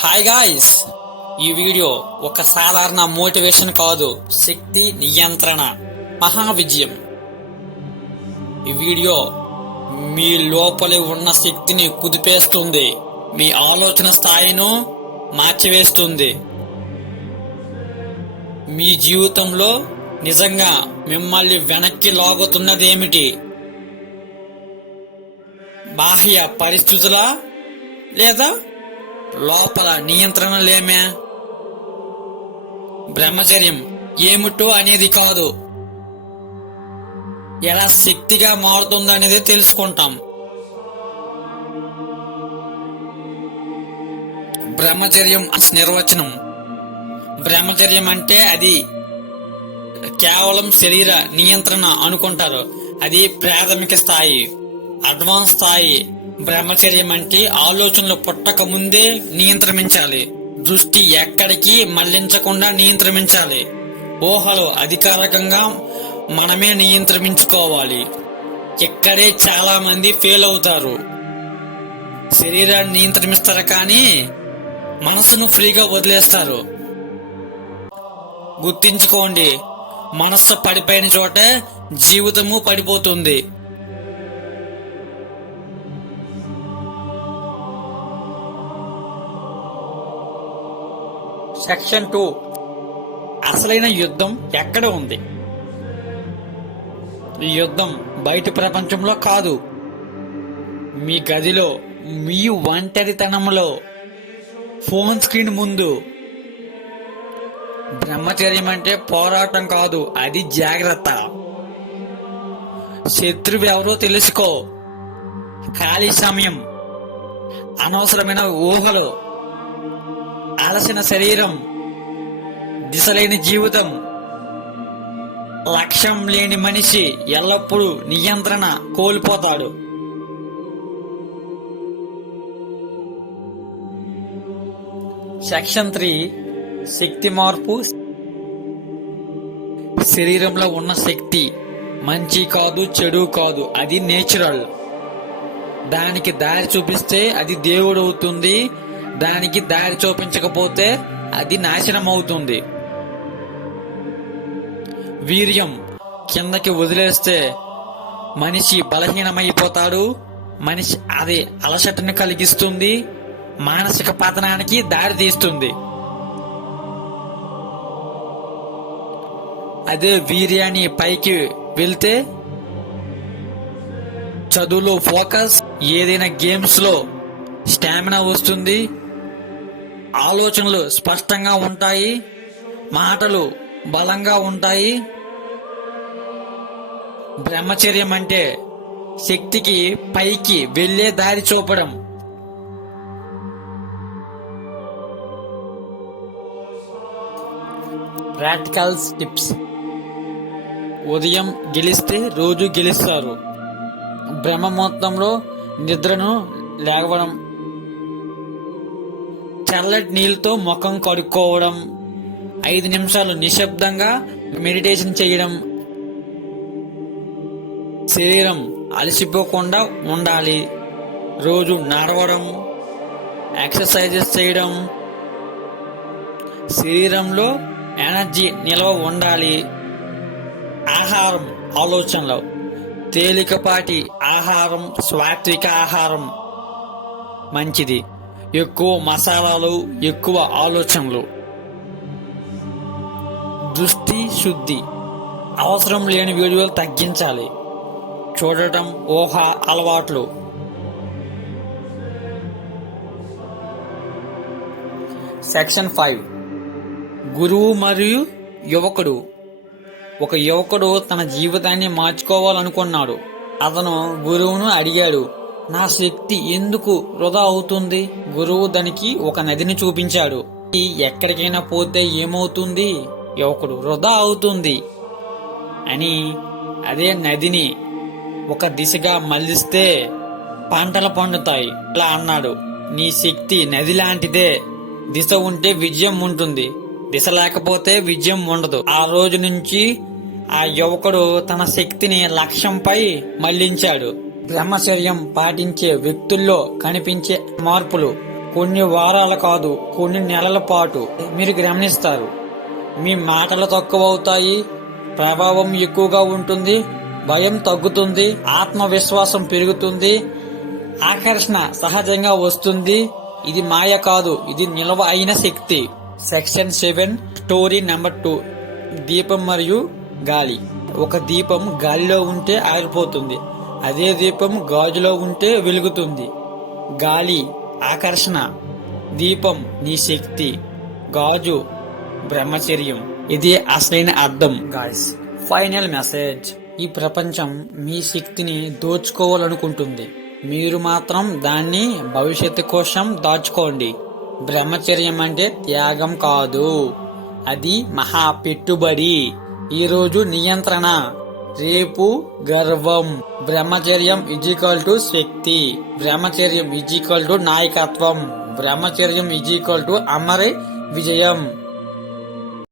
Hi guys, ఈ video ఒక సాధారణ మోటివేషన్ కాదు, శక్తి నియంత్రణ మహా విజయం. ఈ వీడియో మీ లోపలి ఉన్న శక్తిని కుదిపేస్తుంది, మీ ఆలోచన స్థాయిను మార్చివేస్తుంది. మీ జీవితంలో నిజంగా మిమ్మల్ని వెనక్కి లాగుతున్నదేమిటి? బాహ్య పరిస్థితులా లేదా లోపల నియంత్రణ లేమే? బ్రహ్మచర్యం ఏమిటో అనేది కాదు, ఎలా శక్తిగా మారుతుందో అనేది తెలుసుకుంటాం. బ్రహ్మచర్యం నిర్వచనం. బ్రహ్మచర్యం అంటే అది కేవలం శరీర నియంత్రణ అనుకుంటారు. అది ప్రాథమిక స్థాయి, అడ్వాన్స్ స్థాయి. బ్రహ్మచర్యం అంటే ఆలోచనలు పుట్టక ముందే నియంత్రించాలి, దృష్టి ఎక్కడికి మళ్లించకుండా నియంత్రించాలి, ఊహలు అధికారికంగా మనమే నియంత్రించుకోవాలి. ఇక్కడే చాలా మంది ఫెయిల్ అవుతారు. శరీరాన్ని నియంత్రిస్తారు కానీ మనసును ఫ్రీగా వదిలేస్తారు. గుర్తించుకోండి, మనస్సు పడిపోయిన చోటే జీవితము పడిపోతుంది. సెక్షన్ 2. అసలైన యుద్ధం ఎక్కడ ఉంది? ఈ యుద్ధం బయట ప్రపంచంలో కాదు, మీ గదిలో, మీ ఒంటరితనంలో, ఫోన్ స్క్రీన్ ముందు. బ్రహ్మచర్యం అంటే పోరాటం కాదు, అది జాగ్రత్త. శత్రువు ఎవరో తెలుసుకో. ఖాళీ సమయం, అనవసరమైన ఊహలు, అలసిన శరీరం, దిశలేని జీవితం. లక్ష్యం లేని మనిషి ఎల్లప్పుడూ నియంత్రణ కోల్పోతాడు. సెక్షన్ 3. శక్తి మార్పు. శరీరంలో ఉన్న శక్తి మంచి కాదు, చెడు కాదు, అది నేచురల్. దానికి దారి చూపిస్తే అది దేవుడు అవుతుంది, దానికి దారి చూపించకపోతే అది నాశనం అవుతుంది. వీర్యం కిందకి వదిలేస్తే మనిషి బలహీనమైపోతాడు. మనిషి అది అలసటను కలిగిస్తుంది, మానసిక పతనానికి దారి తీస్తుంది. అదే వీర్యాన్ని పైకి వెళ్తే చదువులో ఫోకస్, ఏదైనా గేమ్స్ లో స్టామినా వస్తుంది, ఆలోచనలు స్పష్టంగా ఉంటాయి, మాటలు బలంగా ఉంటాయి. బ్రహ్మచర్యం అంటే శక్తికి పైకి వెళ్లే దారి చూపడం. Practicals tips. ఉదయం గెలిస్తే రోజు గెలుస్తారు. బ్రహ్మముహూర్తంలో నిద్రను లేవడం, చల్లటి నీళ్ళతో ముఖం కడుక్కోవడం, 5 నిమిషాలు నిశ్శబ్దంగా మెడిటేషన్ చేయడం. శరీరం అలసిపోకుండా ఉండాలి. రోజు నడవడం, ఎక్సర్సైజెస్ చేయడం. శరీరంలో ఎనర్జీ నిల్వ ఉండాలి. ఆహారం, ఆలోచనలు, తేలికపాటి ఆహారం, సాత్విక ఆహారం మంచిది. ఎక్కువ మసాలాలు, ఎక్కువ ఆలోచనలు. దృష్టి శుద్ధి. అవసరం లేని వీడియోలు తగ్గించాలి. చూడటం, ఊహ అలవాట్లు. సెక్షన్ 5. గురువు మరియు యువకుడు. ఒక యువకుడు తన జీవితాన్ని మార్చుకోవాలనుకున్నాడు. అతను గురువును అడిగాడు, నా శక్తి ఎందుకు వృధా అవుతుంది? గురువు దానికి ఒక నదిని చూపించాడు. ఎక్కడికైనా పోతే ఏమవుతుంది? యువకుడు, వృధా అవుతుంది అని. అదే నదిని ఒక దిశగా మళ్లిస్తే పంటలు పండుతాయి ఇలా అన్నాడు. నీ శక్తి నది లాంటిదే. దిశ ఉంటే విజయం ఉంటుంది, దిశ లేకపోతే విజయం ఉండదు. ఆ రోజు నుంచి ఆ యువకుడు తన శక్తిని లక్ష్యంపై మళ్లించాడు. బ్రహ్మచర్యం పాటించే వ్యక్తుల్లో కనిపించే మార్పులు. కొన్ని వారాల కాదు, కొన్ని నెలల పాటు మీరు గమనిస్తారు. మీ మాటలు తక్కువ అవుతాయి, ప్రభావం ఎక్కువగా ఉంటుంది, భయం తగ్గుతుంది, ఆత్మవిశ్వాసం పెరుగుతుంది, ఆకర్షణ సహజంగా వస్తుంది. ఇది మాయ కాదు, ఇది నిల్వ అయిన శక్తి. సెక్షన్ 7 స్టోరీ నెంబర్ 2 దీపం మరియు గాలి. ఒక దీపం గాలిలో ఉంటే ఆరిపోతుంది, అదే దీపం గాజులో ఉంటే వెలుగుతుంది. గాలి ఆకర్షణ, దీపం నీ శక్తి, గాజు బ్రహ్మచర్యం. ఇది అసలైన అర్థం. Guys, final message. ఈ ప్రపంచం మీ శక్తిని దోచుకోవాలనుకుంటుంది, మీరు మాత్రం దాన్ని భవిష్యత్తు కోసం దాచుకోండి. బ్రహ్మచర్యం అంటే త్యాగం కాదు, అది మహా పెట్టుబడి. ఈరోజు నియంత్రణ, రేపు గర్వం. బ్రహ్మచర్యం = శక్తి, బ్రహ్మచర్యం = నాయకత్వం, బ్రహ్మచర్యం = అమర విజయం.